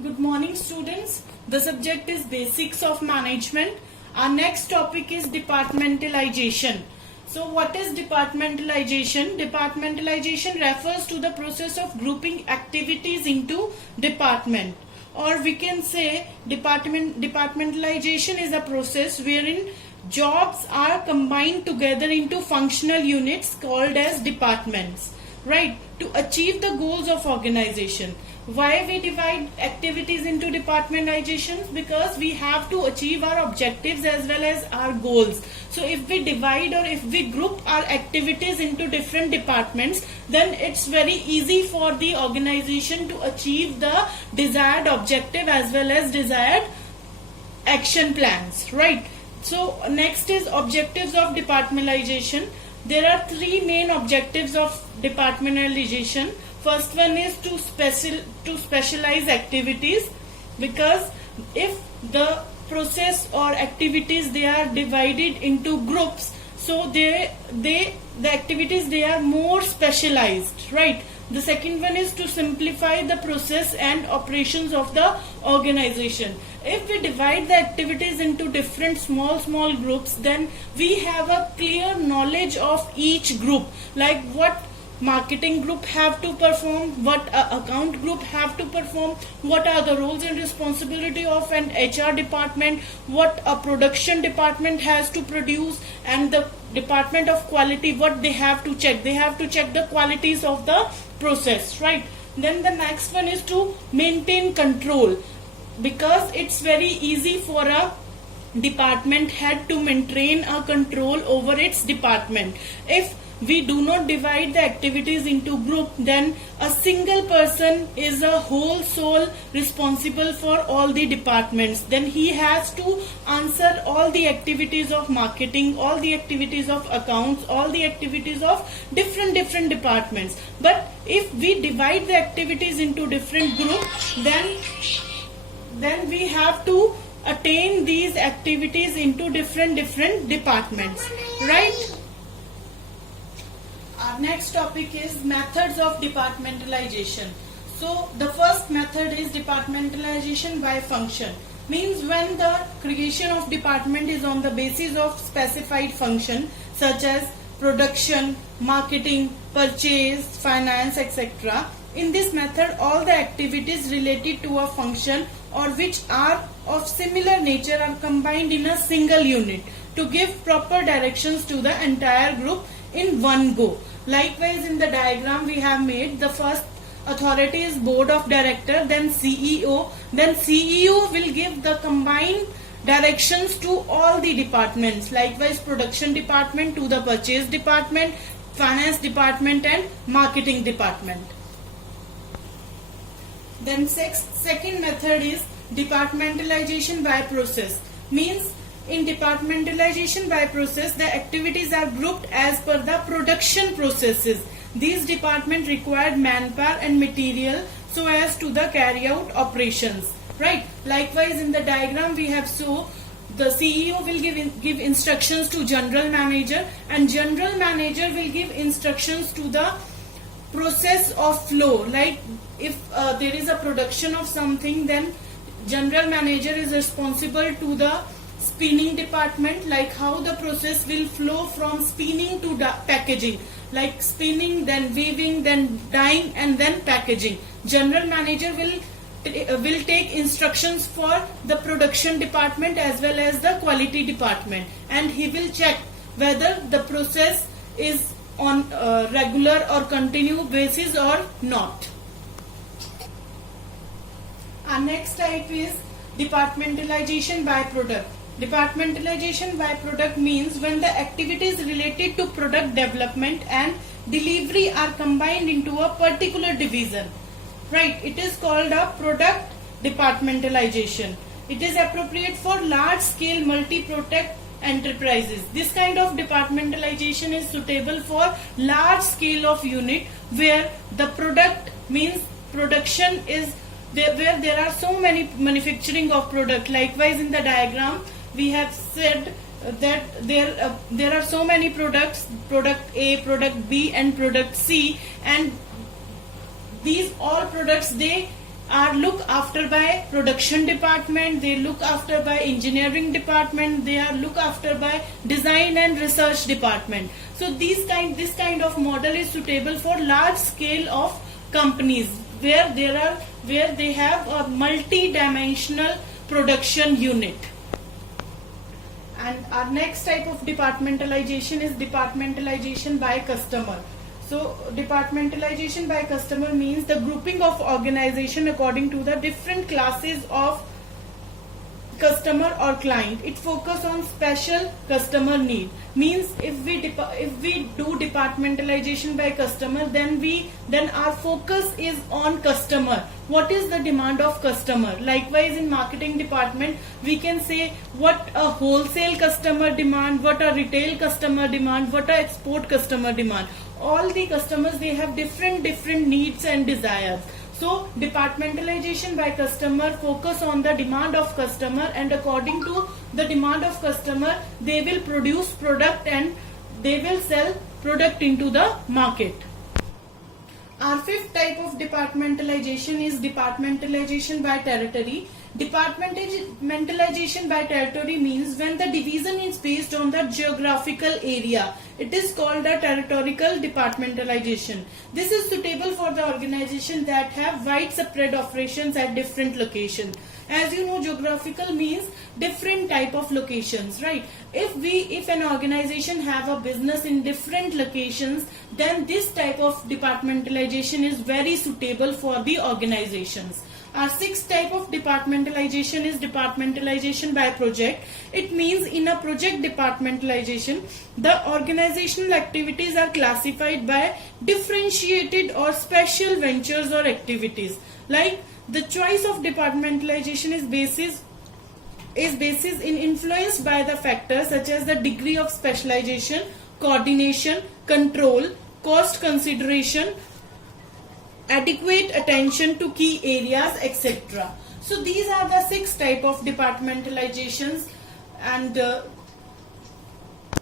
Good morning, students. The subject is Basics of Management. Our next topic is departmentalization. So what is departmentalization? Departmentalization refers to the process of grouping activities into department, or we can say departmentalization is a process wherein jobs are combined together into functional units called as departments, right, to achieve the goals of organization. Why we divide activities into departmentalizations? Because we have to achieve our objectives as well as our goals. So if we divide or if we group our activities into different departments, then it's very easy for the organization to achieve the desired objective as well as desired action plans, right? So next is objectives of departmentalization. There are three main objectives of departmentalization. First one is to specialize activities, because if the process or activities they are divided into groups, so the activities they are more specialized, right? The second one is to simplify the process and operations of the organization. If we divide the activities into different small groups, then we have a clear knowledge of each group, like what marketing group have to perform, what account group have to perform, what are the roles and responsibility of an HR department, what a production department has to produce, and the department of quality, what they have to check. They have to check the qualities of the process, right? Then the next one is to maintain control, because it's very easy for a department head to maintain a control over its department. If we do not divide the activities into group, then a single person is a whole soul responsible for all the departments. Then he has to answer all the activities of marketing, all the activities of accounts, all the activities of different departments. But if we divide the activities into different groups, then we have to attain these activities into different departments, right? Our next topic is methods of departmentalization. So the first method is departmentalization by function. Means when the creation of department is on the basis of specified function such as production, marketing, purchase, finance, etc. In this method, all the activities related to a function or which are of similar nature are combined in a single unit to give proper directions to the entire group in one go. Likewise, in the diagram we have made, the first authority is board of director, then CEO. Then CEO will give the combined directions to all the departments. Likewise, production department to the purchase department, finance department and marketing department. Then second method is departmentalization by process. Means in departmentalization by process, the activities are grouped as per the production processes. These departments required manpower and material so as to the carry out operations, right? Likewise, in the diagram we have so the CEO will give instructions to general manager, and general manager will give instructions to the process of flow. Like if there is a production of something, then general manager is responsible to the spinning department, like how the process will flow from spinning to packaging, like spinning, then weaving, then dyeing and then packaging. General manager will take instructions for the production department as well as the quality department, and he will check whether the process is on regular or continuous basis or not. Our next type is departmentalization by product. Departmentalization by product means when the activities related to product development and delivery are combined into a particular division, right? It is called a product departmentalization. It is appropriate for large scale multi-product enterprises. This kind of departmentalization is suitable for large scale of unit where the product means production is there, where there are so many manufacturing of product. Likewise, in the diagram we have said that there are so many products, product A, product B and product C, and these all products they are looked after by production department, they look after by engineering department, they are looked after by design and research department. So this kind of model is suitable for large scale of companies where they have a multi-dimensional production unit. And our next type of departmentalization is departmentalization by customer. So departmentalization by customer means the grouping of organization according to the different classes of customer or client. It focus on special customer need. Means if we do departmentalization by customer, then our focus is on customer. What is the demand of customer? Likewise, in marketing department, we can say what a wholesale customer demand, what a retail customer demand, what a export customer demand. All the customers, they have different needs and desires. So departmentalization by customer focus on the demand of customer, and according to the demand of customer, they will produce product and they will sell product into the market. Our fifth type of departmentalization is departmentalization by territory. Departmentalization by territory means when the division is based on the geographical area. It is called a territorial departmentalization. This is suitable for the organization that have widespread operations at different locations. As you know, geographical means different type of locations, right? If an organization have a business in different locations, then this type of departmentalization is very suitable for the organizations. Our sixth type of departmentalization is departmentalization by project. It means in a project departmentalization, the organizational activities are classified by differentiated or special ventures or activities. Like the choice of departmentalization is basis in influenced by the factors such as the degree of specialization, coordination, control, cost consideration, adequate attention to key areas, etc. So these are the 6 type of departmentalizations, and